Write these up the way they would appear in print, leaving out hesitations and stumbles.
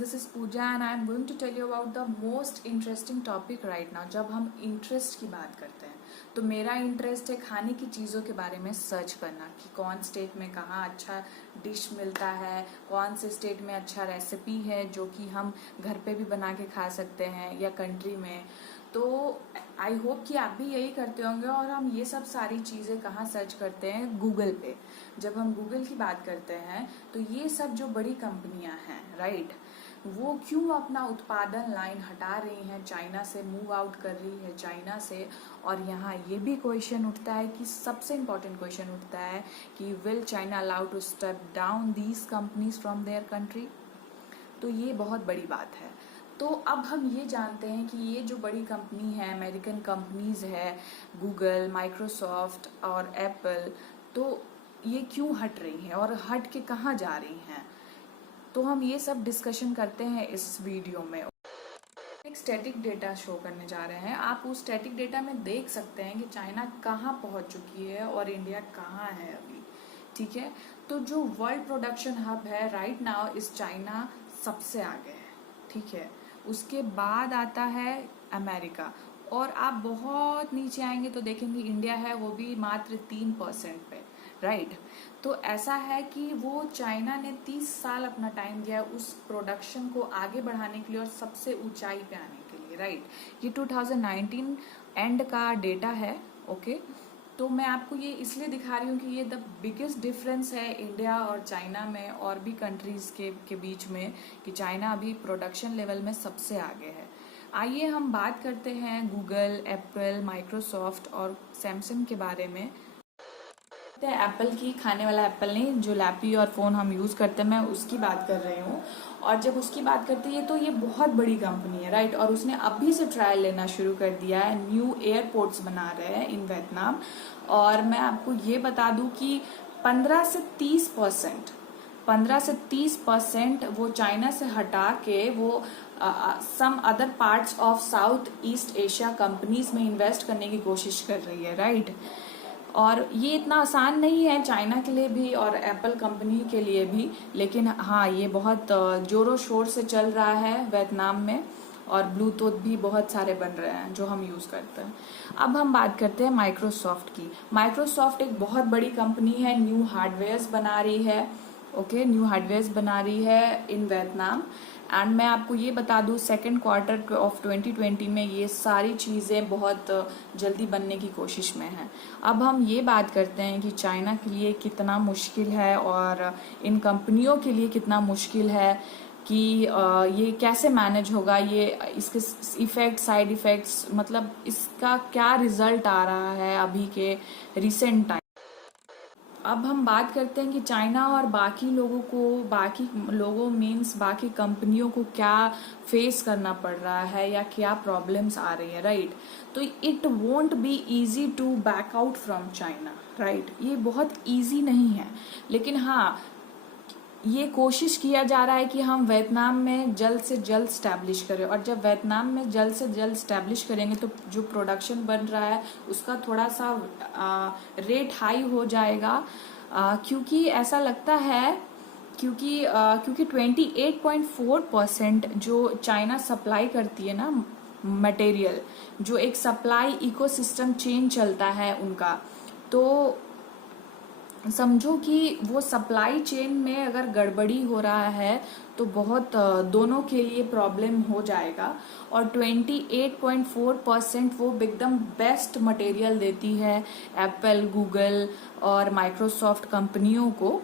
this is Pooja and I am going to tell you about the most interesting topic right now। जब हम interest की बात करते हैं तो मेरा इंटरेस्ट है खाने की चीज़ों के बारे में सर्च करना कि कौन स्टेट में कहाँ अच्छा डिश मिलता है, कौन से स्टेट में अच्छा रेसिपी है जो कि हम घर पे भी बना के खा सकते हैं या कंट्री में। तो आई होप कि आप भी यही करते होंगे। और हम ये सब सारी चीज़ें कहाँ सर्च करते हैं? गूगल पे। जब हम गूगल की बात करते हैं तो ये सब जो बड़ी कंपनियां हैं राइट, वो क्यों अपना उत्पादन लाइन हटा रही हैं, चाइना से मूव आउट कर रही है चाइना से। और यहाँ ये भी क्वेश्चन उठता है कि सबसे इम्पोर्टेंट क्वेश्चन उठता है कि will China allow to step down these companies from their country. तो ये बहुत बड़ी बात है। तो अब हम ये जानते हैं कि ये जो बड़ी कंपनी है, अमेरिकन कंपनीज है, गूगल, माइक्रोसॉफ्ट और एप्पल, तो ये क्यों हट रही हैं और हट के कहाँ जा रही हैं। तो हम ये सब डिस्कशन करते हैं इस वीडियो में। एक स्टैटिक डेटा शो करने जा रहे हैं। आप उस स्टैटिक डेटा में देख सकते हैं कि चाइना कहाँ पहुँच चुकी है और इंडिया कहाँ है अभी। ठीक है, तो जो वर्ल्ड प्रोडक्शन हब है राइट नाउ इस चाइना सबसे आगे है। ठीक है, उसके बाद आता है अमेरिका और आप बहुत नीचे आएंगे तो देखेंगे इंडिया है, वो भी मात्र 3% पे राइट। तो ऐसा है कि वो चाइना ने 30 साल अपना टाइम दिया उस प्रोडक्शन को आगे बढ़ाने के लिए और सबसे ऊंचाई पे आने के लिए राइट। ये 2019 एंड का डेटा है। ओके, तो मैं आपको ये इसलिए दिखा रही हूँ कि ये द बिगेस्ट डिफरेंस है इंडिया और चाइना में और भी कंट्रीज के बीच में, कि चाइना अभी प्रोडक्शन लेवल में सबसे आगे है। आइए हम बात करते हैं गूगल, एप्पल, माइक्रोसॉफ्ट और सैमसंग के बारे में। एप्पल की, खाने वाला एप्पल नहीं, जो लैपी और फ़ोन हम यूज़ करते हैं, मैं उसकी बात कर रही हूँ। और जब उसकी बात करते हैं तो ये बहुत बड़ी कंपनी है राइट, और उसने अभी से ट्रायल लेना शुरू कर दिया है। न्यू एयरपोर्ट्स बना रहे हैं इन वियतनाम। और मैं आपको ये बता दूं कि 15 से 30% वो चाइना से हटा के वो some other parts of South East Asia companies में इन्वेस्ट करने की कोशिश कर रही है राइट। और ये इतना आसान नहीं है चाइना के लिए भी और एप्पल कंपनी के लिए भी, लेकिन हाँ ये बहुत जोरों शोर से चल रहा है वियतनाम में। और ब्लूटूथ भी बहुत सारे बन रहे हैं जो हम यूज़ करते हैं। अब हम बात करते हैं माइक्रोसॉफ्ट की। माइक्रोसॉफ्ट एक बहुत बड़ी कंपनी है, न्यू हार्डवेयर्स बना रही है। ओके, न्यू हार्डवेयर्स बना रही है इन वियतनाम। एंड मैं आपको ये बता दूँ सेकेंड क्वार्टर ऑफ 2020 में ये सारी चीज़ें बहुत जल्दी बनने की कोशिश में हैं। अब हम ये बात करते हैं कि चाइना के लिए कितना मुश्किल है और इन कंपनियों के लिए कितना मुश्किल है कि ये कैसे मैनेज होगा, ये इसके इफेक्ट, साइड इफेक्ट्स, मतलब इसका क्या रिजल्ट आ रहा है अभी के रिसेंट टाइम। अब हम बात करते हैं कि चाइना और बाकी लोगों मीन्स बाकी कंपनियों को क्या फेस करना पड़ रहा है या क्या प्रॉब्लम्स आ रही है राइट। तो it won't be easy to back out from China right. ये बहुत इजी नहीं है, लेकिन हाँ ये कोशिश किया जा रहा है कि हम वियतनाम में जल्द से जल्द स्टैब्लिश करें। और जब वियतनाम में जल्द से जल्द स्टैब्लिश करेंगे तो जो प्रोडक्शन बन रहा है उसका थोड़ा सा रेट हाई हो जाएगा। क्योंकि ऐसा लगता है क्योंकि 28.4% जो चाइना सप्लाई करती है ना मटेरियल, जो एक सप्लाई इकोसिस्टम चेन चलता है उनका, तो समझो कि वो सप्लाई चेन में अगर गड़बड़ी हो रहा है तो बहुत दोनों के लिए प्रॉब्लम हो जाएगा। और 28.4% वो एकदम बेस्ट मटेरियल देती है एप्पल, गूगल और माइक्रोसॉफ्ट कंपनियों को।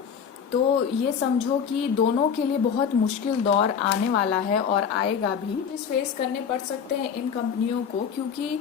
तो ये समझो कि दोनों के लिए बहुत मुश्किल दौर आने वाला है और आएगा भी। इस फेस करने पड़ सकते हैं इन कंपनियों को, क्योंकि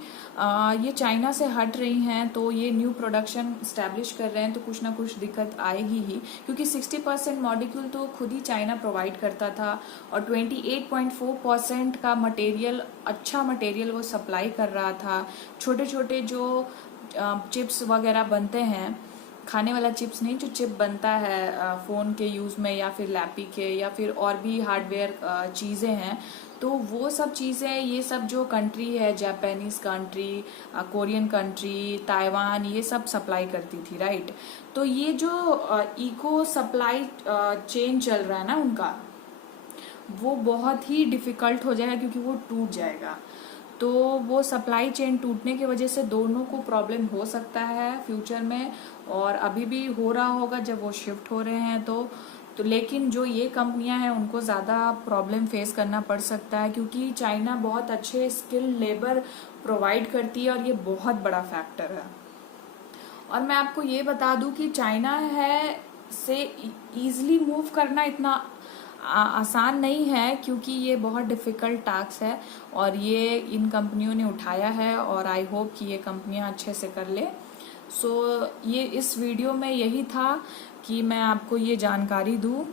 ये चाइना से हट रही हैं तो ये न्यू प्रोडक्शन स्टैब्लिश कर रहे हैं तो कुछ ना कुछ दिक्कत आएगी ही। क्योंकि 60% मॉलिक्यूल तो खुद ही चाइना प्रोवाइड करता था और 28.4% का मटेरियल, अच्छा मटेरियल वो सप्लाई कर रहा था। छोटे छोटे जो चिप्स वगैरह बनते हैं, खाने वाला चिप्स नहीं, जो चिप बनता है फ़ोन के यूज़ में या फिर लैपी के या फिर और भी हार्डवेयर चीज़ें हैं, तो वो सब चीज़ें, ये सब जो कंट्री है, Japanese country, Korean country, Taiwan, ये सब सप्लाई करती थी राइट। तो ये जो इको सप्लाई चेन चल रहा है ना उनका, वो बहुत ही डिफ़िकल्ट हो जाएगा क्योंकि वो टूट जाएगा। तो वो सप्लाई चेन टूटने की वजह से दोनों को प्रॉब्लम हो सकता है फ्यूचर में, और अभी भी हो रहा होगा जब वो शिफ्ट हो रहे हैं तो लेकिन जो ये कंपनियां हैं उनको ज़्यादा प्रॉब्लम फेस करना पड़ सकता है क्योंकि चाइना बहुत अच्छे स्किल्ड लेबर प्रोवाइड करती है और ये बहुत बड़ा फैक्टर है। और मैं आपको ये बता दूं कि चाइना है से ईजिली मूव करना इतना आसान नहीं है क्योंकि ये बहुत डिफ़िकल्ट टास्क है, और ये इन कंपनियों ने उठाया है और आई होप कि ये कंपनियां अच्छे से कर ले। सो ये इस वीडियो में यही था कि मैं आपको ये जानकारी दूं